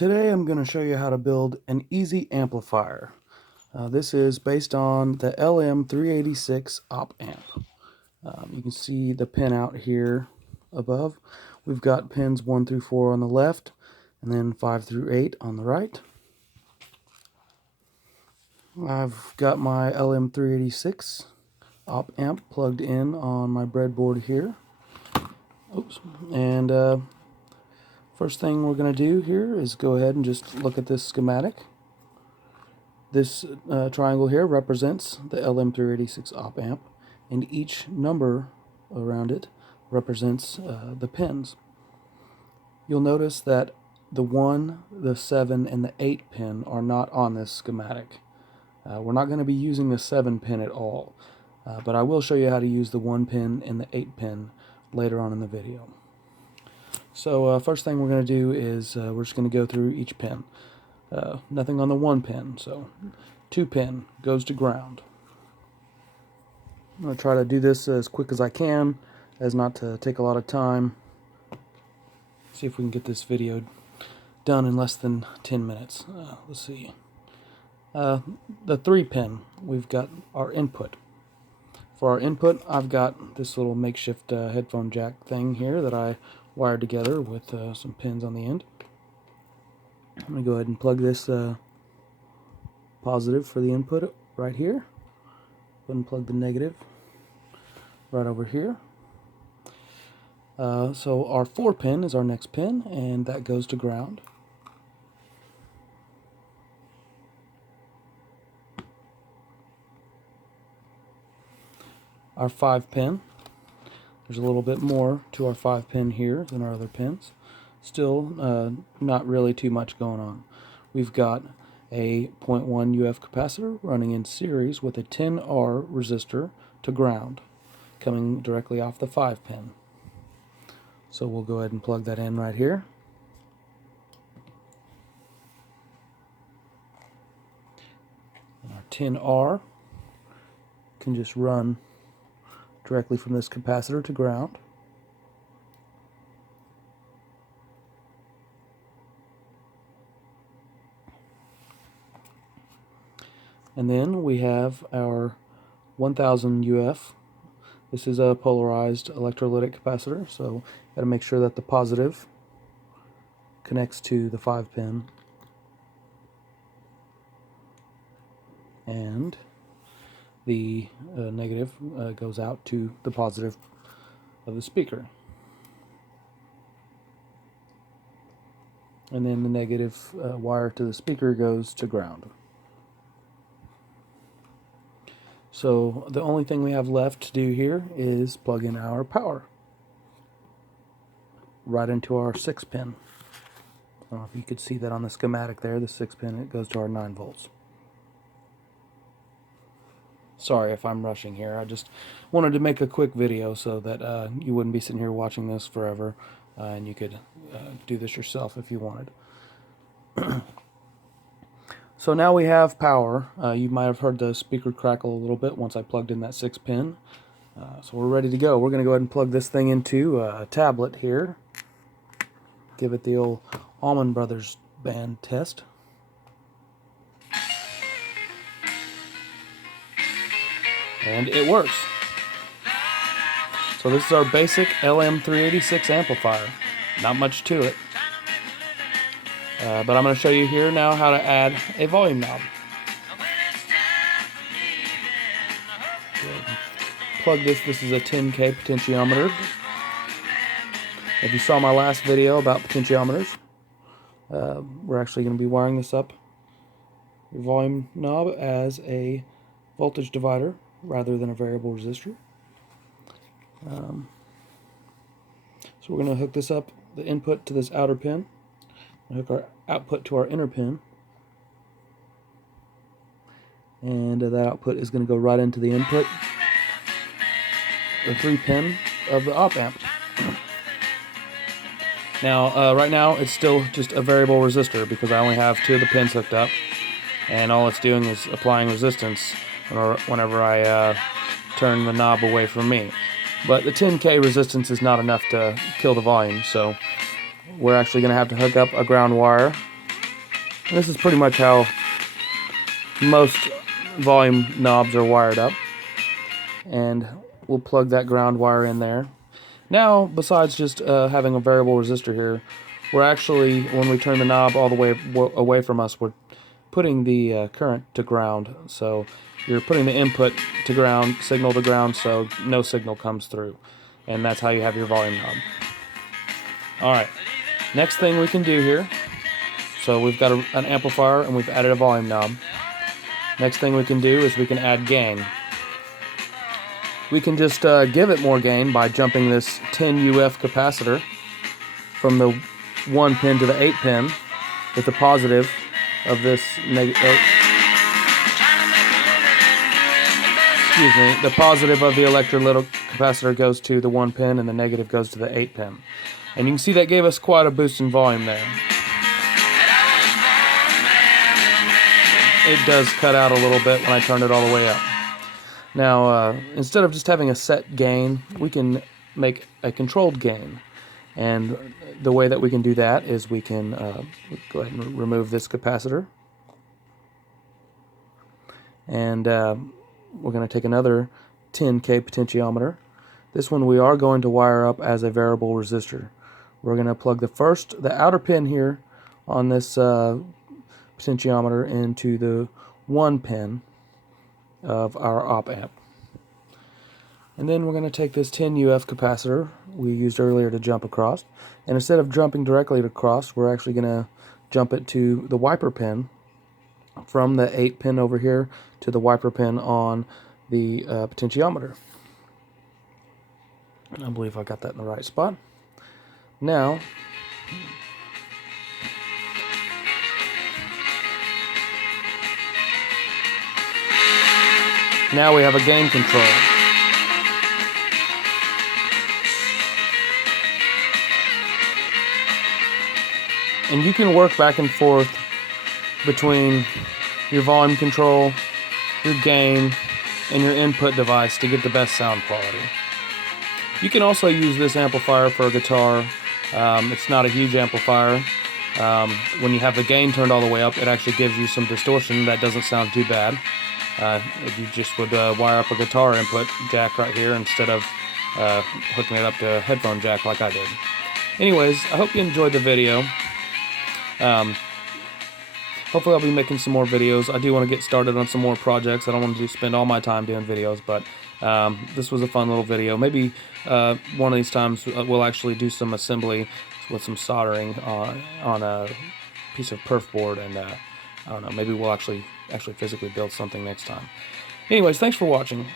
Today I'm going to show you how to build an easy amplifier. This is based on the LM386 Op Amp. You can see the pin out here above. We've got pins 1 through 4 on the left and then 5 through 8 on the right. I've got my LM386 Op Amp plugged in on my breadboard here. Oops. And first thing we're going to do here is go ahead and just look at this schematic. This triangle here represents the LM386 Op Amp, and each number around it represents the pins. You'll notice that the 1, the 7, and the 8 pin are not on this schematic. We're not going to be using the 7 pin at all, but I will show you how to use the 1 pin and the 8 pin later on in the video. So first thing we're going to do is we're just going to go through each pin. Nothing on the 1 pin, so 2 pin goes to ground. I'm going to try to do this as quick as I can, as not to take a lot of time. See if we can get this video done in less than 10 minutes. Let's see. The 3 pin, we've got our input. For our input, I've got this little makeshift headphone jack thing here that I wired together with some pins on the end. I'm going to go ahead and plug this positive for the input right here. Go ahead and plug the negative right over here. So our 4 pin is our next pin, and that goes to ground. Our 5 pin, there's a little bit more to our 5 pin here than our other pins. Still not really too much going on. We've got a 0.1 UF capacitor running in series with a 10R resistor to ground, coming directly off the 5 pin. So we'll go ahead and plug that in right here. And our 10R can just run directly from this capacitor to ground. And then we have our 1000 UF. This is a polarized electrolytic capacitor, so got to make sure that the positive connects to the 5 pin and the negative goes out to the positive of the speaker. And then the negative wire to the speaker goes to ground. So the only thing we have left to do here is plug in our power right into our 6 pin. I don't know if you could see that on the schematic there, the 6 pin, it goes to our 9 volts. Sorry if I'm rushing here, I just wanted to make a quick video so that you wouldn't be sitting here watching this forever, and you could do this yourself if you wanted. So now we have power. You might have heard the speaker crackle a little bit once I plugged in that 6 pin. So we're ready to go. We're going to go ahead and plug this thing into a tablet here. Give it the old Allman Brothers Band test. And it works. So this is our basic LM386 amplifier. Not much to it. But I'm going to show you here now how to add a volume knob. Plug this. This is a 10K potentiometer. If you saw my last video about potentiometers, we're actually going to be wiring this up, your volume knob, as a voltage divider rather than a variable resistor. So we're going to hook this up, the input to this outer pin. Hook our output to our inner pin, and that output is going to go right into the input, the 3 pin of the op amp. Now right now it's still just a variable resistor because I only have 2 of the pins hooked up, and all it's doing is applying resistance whenever I turn the knob away from me. But the 10K resistance is not enough to kill the volume, so we're actually going to have to hook up a ground wire And this is pretty much how most volume knobs are wired up. And we'll plug that ground wire in there. Now, besides just having a variable resistor here, we're actually, when we turn the knob all the way away from us, we're putting the current to ground. So you're putting the input to ground, signal to ground, so no signal comes through. And that's how you have your volume knob. Alright, next thing we can do here, so we've got an amplifier and we've added a volume knob. Next thing we can do is we can add gain. We can just give it more gain by jumping this 10 UF capacitor from the 1 pin to the 8 pin with the positive of this the positive of the electrolytic capacitor goes to the 1 pin and the negative goes to the 8 pin. And you can see that gave us quite a boost in volume there. It does cut out a little bit when I turn it all the way up. Now, instead of just having a set gain, we can make a controlled gain. And the way that we can do that is we can go ahead and remove this capacitor. And we're going to take another 10K potentiometer. This one we are going to wire up as a variable resistor. We're going to plug the outer pin here on this potentiometer into the 1 pin of our op amp. And then we're going to take this 10 UF capacitor we used earlier to jump across, and instead of jumping directly across, we're actually going to jump it to the wiper pin from the 8 pin over here to the wiper pin on the potentiometer. I believe I got that in the right spot. Now we have a gain control. And you can work back and forth between your volume control, your gain, and your input device to get the best sound quality. You can also use this amplifier for a guitar. It's not a huge amplifier. When you have the gain turned all the way up, it actually gives you some distortion that doesn't sound too bad. If you just would wire up a guitar input jack right here instead of hooking it up to a headphone jack like I did. Anyways, I hope you enjoyed the video. Hopefully I'll be making some more videos. I do want to get started on some more projects. I don't want to spend all my time doing videos, but this was a fun little video. Maybe one of these times we'll actually do some assembly with some soldering on a piece of perf board, and I don't know, maybe we'll actually physically build something next time. Anyways, thanks for watching.